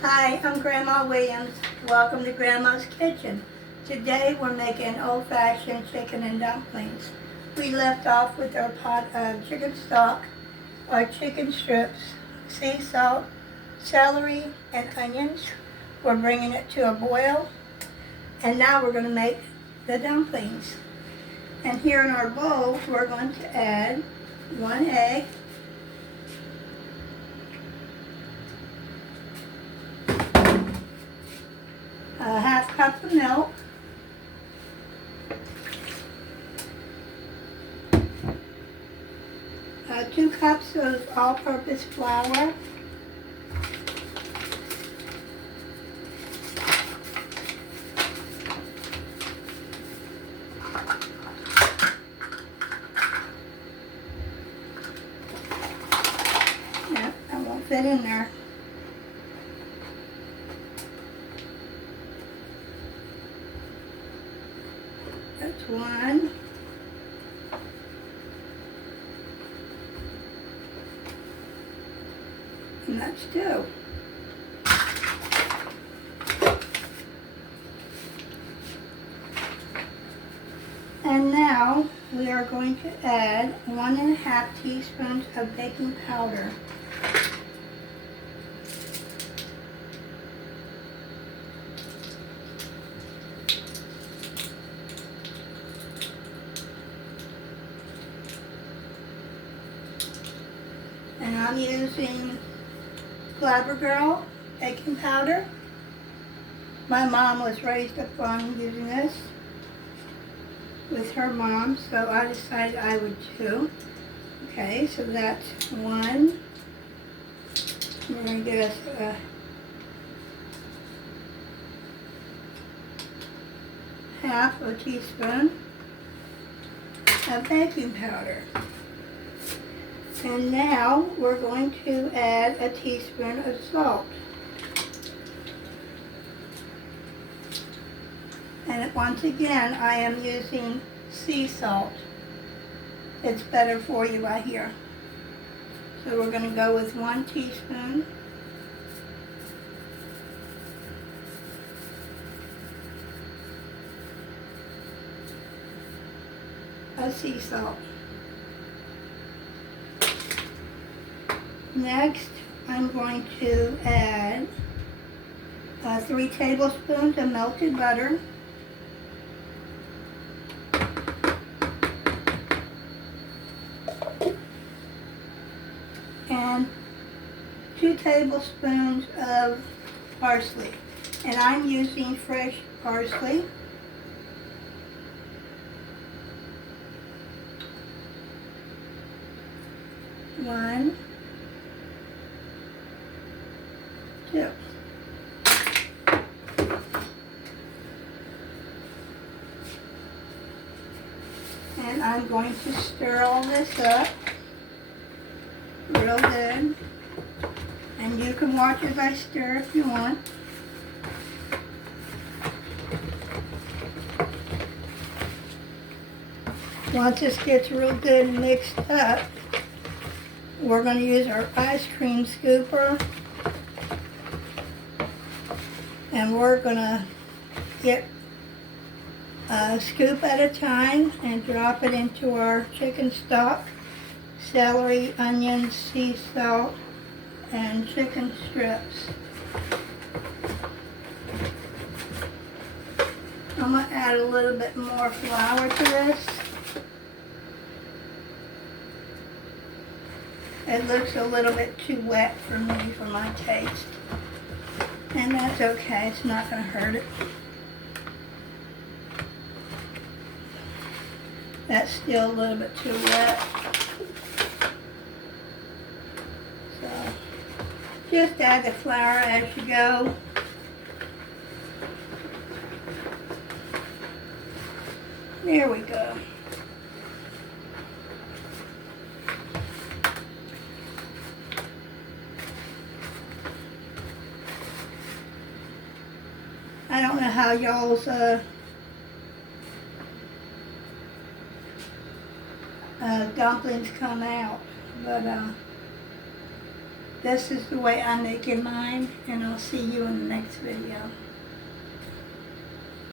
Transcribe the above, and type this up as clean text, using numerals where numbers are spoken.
Hi, I'm Grandma Williams. Welcome to Grandma's Kitchen. Today we're making old-fashioned chicken and dumplings. We left off with our pot of chicken stock, our chicken strips, sea salt, celery, and onions. We're bringing it to a boil, and now we're going to make the dumplings. And here in our bowl, we're going to add 1 egg, a half cup of milk, two cups of all-purpose flour, no, that won't fit in there, that's 1, and that's 2. And now we are going to add 1½ teaspoons of baking powder. And I'm using goviral baking powder. My mom was raised up on using this with her mom, so I decided I would too. Okay, so that's 1. We're going to get us a half a teaspoon of baking powder. And now we're going to add a teaspoon of salt. And once again, I am using sea salt. It's better for you, I hear. So we're going to go with 1 teaspoon. Of sea salt. Next, I'm going to add 3 tablespoons of melted butter. And 2 tablespoons of parsley. And I'm using fresh parsley. One, 2. And I'm going to stir all this up real good. And you can watch as I stir if you want. Once this gets real good mixed up, we're going to use our ice cream scooper. And we're going to get a scoop at a time and drop it into our chicken stock, celery, onions, sea salt, and chicken strips. I'm going to add a little bit more flour to this. It looks a little bit too wet for me, for my taste. And that's okay, it's not going to hurt it. That's still a little bit too wet. So, just add the flour as you go. There we go. I don't know how y'all's dumplings come out, but This is the way I'm making mine, and I'll see you in the next video.